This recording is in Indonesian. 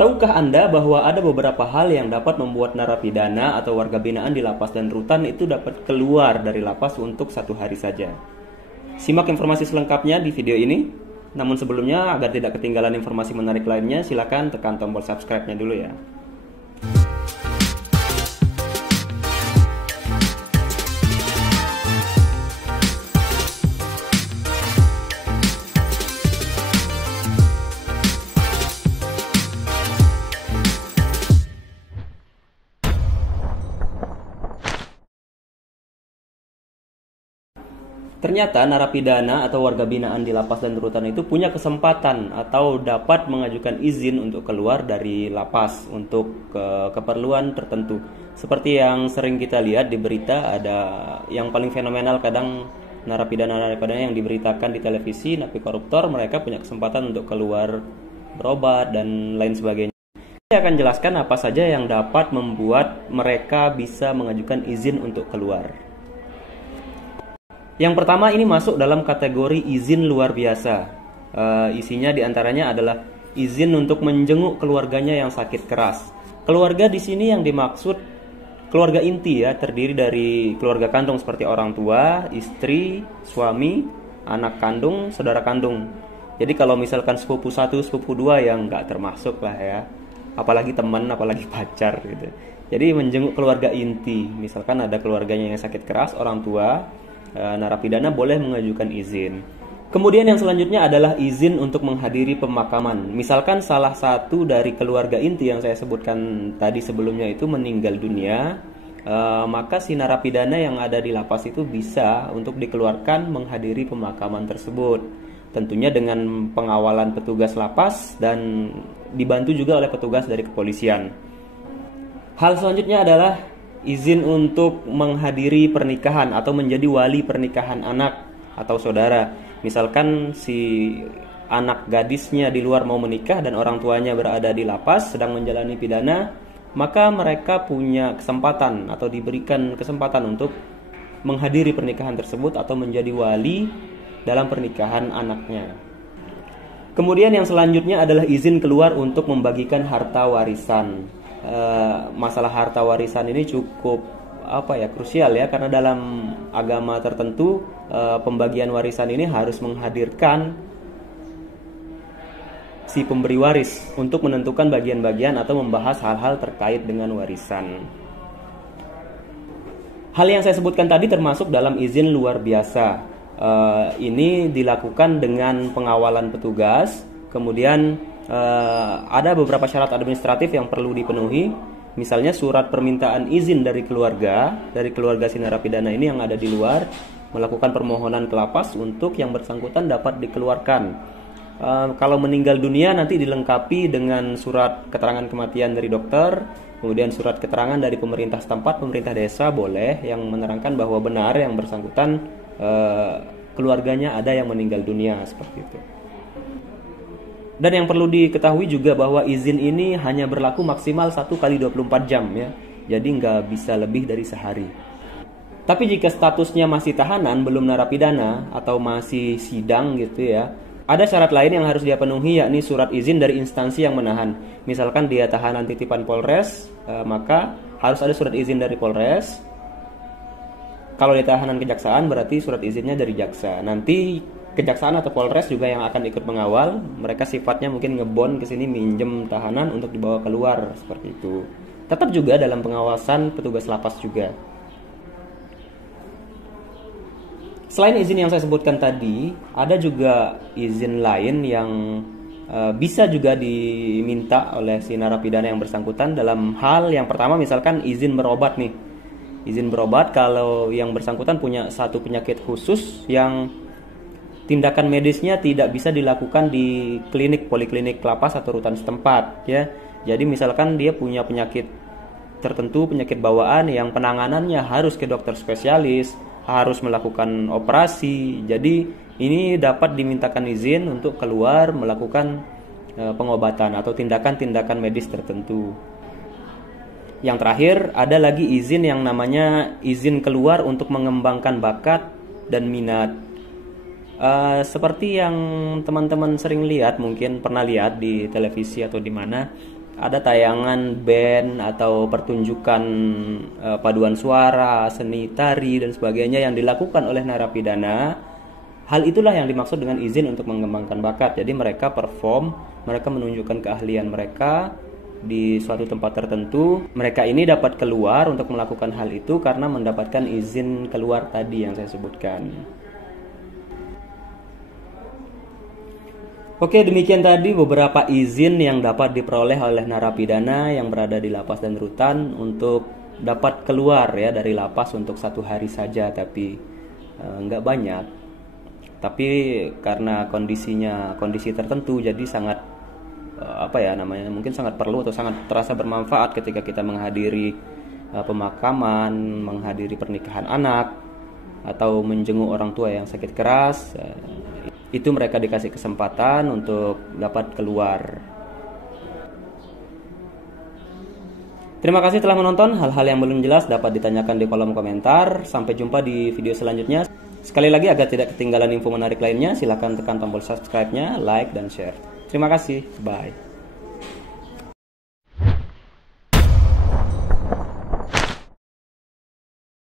Tahukah Anda bahwa ada beberapa hal yang dapat membuat narapidana atau warga binaan di lapas dan rutan itu dapat keluar dari lapas untuk 1 hari saja? Simak informasi selengkapnya di video ini. Namun sebelumnya, agar tidak ketinggalan informasi menarik lainnya, silakan tekan tombol subscribe-nya dulu ya. Ternyata narapidana atau warga binaan di lapas dan rutan itu punya kesempatan atau dapat mengajukan izin untuk keluar dari lapas untuk keperluan tertentu. Seperti yang sering kita lihat di berita, ada yang paling fenomenal kadang narapidana yang diberitakan di televisi, napi koruptor, mereka punya kesempatan untuk keluar berobat dan lain sebagainya. Saya akan jelaskan apa saja yang dapat membuat mereka bisa mengajukan izin untuk keluar. Yang pertama, ini masuk dalam kategori izin luar biasa. Isinya diantaranya adalah izin untuk menjenguk keluarganya yang sakit keras. Keluarga di sini yang dimaksud keluarga inti ya, terdiri dari keluarga kandung seperti orang tua, istri, suami, anak kandung, saudara kandung. Jadi kalau misalkan sepupu 1, sepupu 2 yang nggak termasuk lah ya. Apalagi teman, apalagi pacar gitu. Jadi menjenguk keluarga inti. Misalkan ada keluarganya yang sakit keras, orang tua, narapidana boleh mengajukan izin. Kemudian yang selanjutnya adalah izin untuk menghadiri pemakaman. Misalkan salah satu dari keluarga inti yang saya sebutkan tadi sebelumnya itu meninggal dunia, maka si narapidana yang ada di lapas itu bisa untuk dikeluarkan menghadiri pemakaman tersebut. Tentunya dengan pengawalan petugas lapas dan dibantu juga oleh petugas dari kepolisian. Hal selanjutnya adalah izin untuk menghadiri pernikahan atau menjadi wali pernikahan anak atau saudara. Misalkan si anak gadisnya di luar mau menikah dan orang tuanya berada di lapas sedang menjalani pidana, maka mereka punya kesempatan atau diberikan kesempatan untuk menghadiri pernikahan tersebut atau menjadi wali dalam pernikahan anaknya. Kemudian yang selanjutnya adalah izin keluar untuk membagikan harta warisan. Masalah harta warisan ini cukup krusial ya, karena dalam agama tertentu pembagian warisan ini harus menghadirkan si pemberi waris untuk menentukan bagian-bagian atau membahas hal-hal terkait dengan warisan. Hal yang saya sebutkan tadi termasuk dalam izin luar biasa. Ini dilakukan dengan pengawalan petugas. Kemudian ada beberapa syarat administratif yang perlu dipenuhi. Misalnya surat permintaan izin dari keluarga si narapidana ini yang ada di luar, melakukan permohonan ke lapas untuk yang bersangkutan dapat dikeluarkan. Kalau meninggal dunia nanti dilengkapi dengan surat keterangan kematian dari dokter, kemudian surat keterangan dari pemerintah setempat, pemerintah desa boleh, yang menerangkan bahwa benar yang bersangkutan keluarganya ada yang meninggal dunia, seperti itu. Dan yang perlu diketahui juga bahwa izin ini hanya berlaku maksimal 1 kali 24 jam ya. Jadi nggak bisa lebih dari sehari. Tapi jika statusnya masih tahanan, belum narapidana atau masih sidang gitu ya, ada syarat lain yang harus dia penuhi, yakni surat izin dari instansi yang menahan. Misalkan dia tahanan titipan Polres, maka harus ada surat izin dari Polres. Kalau dia tahanan kejaksaan berarti surat izinnya dari jaksa. Nanti Kejaksaan atau Polres juga yang akan ikut mengawal. Mereka sifatnya mungkin ngebon ke sini minjem tahanan untuk dibawa keluar, seperti itu. Tetap juga dalam pengawasan petugas lapas juga. Selain izin yang saya sebutkan tadi, ada juga izin lain yang bisa juga diminta oleh si narapidana yang bersangkutan dalam hal yang pertama, misalkan izin berobat nih. Izin berobat kalau yang bersangkutan punya satu penyakit khusus yang tindakan medisnya tidak bisa dilakukan di poliklinik lapas atau rutan setempat ya. Jadi misalkan dia punya penyakit tertentu, penyakit bawaan yang penanganannya harus ke dokter spesialis, harus melakukan operasi. Jadi ini dapat dimintakan izin untuk keluar melakukan pengobatan atau tindakan-tindakan medis tertentu. Yang terakhir ada lagi izin yang namanya izin keluar untuk mengembangkan bakat dan minat. Seperti yang teman-teman sering lihat, mungkin pernah lihat di televisi atau di mana, ada tayangan band atau pertunjukan paduan suara, seni tari dan sebagainya yang dilakukan oleh narapidana, hal itulah yang dimaksud dengan izin untuk mengembangkan bakat. Jadi mereka perform, mereka menunjukkan keahlian mereka di suatu tempat tertentu. Mereka ini dapat keluar untuk melakukan hal itu karena mendapatkan izin keluar tadi yang saya sebutkan. Oke, demikian tadi beberapa izin yang dapat diperoleh oleh narapidana yang berada di lapas dan rutan untuk dapat keluar ya dari lapas untuk 1 hari saja, tapi nggak banyak. Tapi karena kondisi tertentu, jadi sangat mungkin sangat perlu atau sangat terasa bermanfaat ketika kita menghadiri pemakaman, menghadiri pernikahan anak, atau menjenguk orang tua yang sakit keras. Itu mereka dikasih kesempatan untuk dapat keluar. Terima kasih telah menonton. Hal-hal yang belum jelas dapat ditanyakan di kolom komentar. Sampai jumpa di video selanjutnya. Sekali lagi, agar tidak ketinggalan info menarik lainnya, silakan tekan tombol subscribe-nya, like, dan share. Terima kasih. Bye.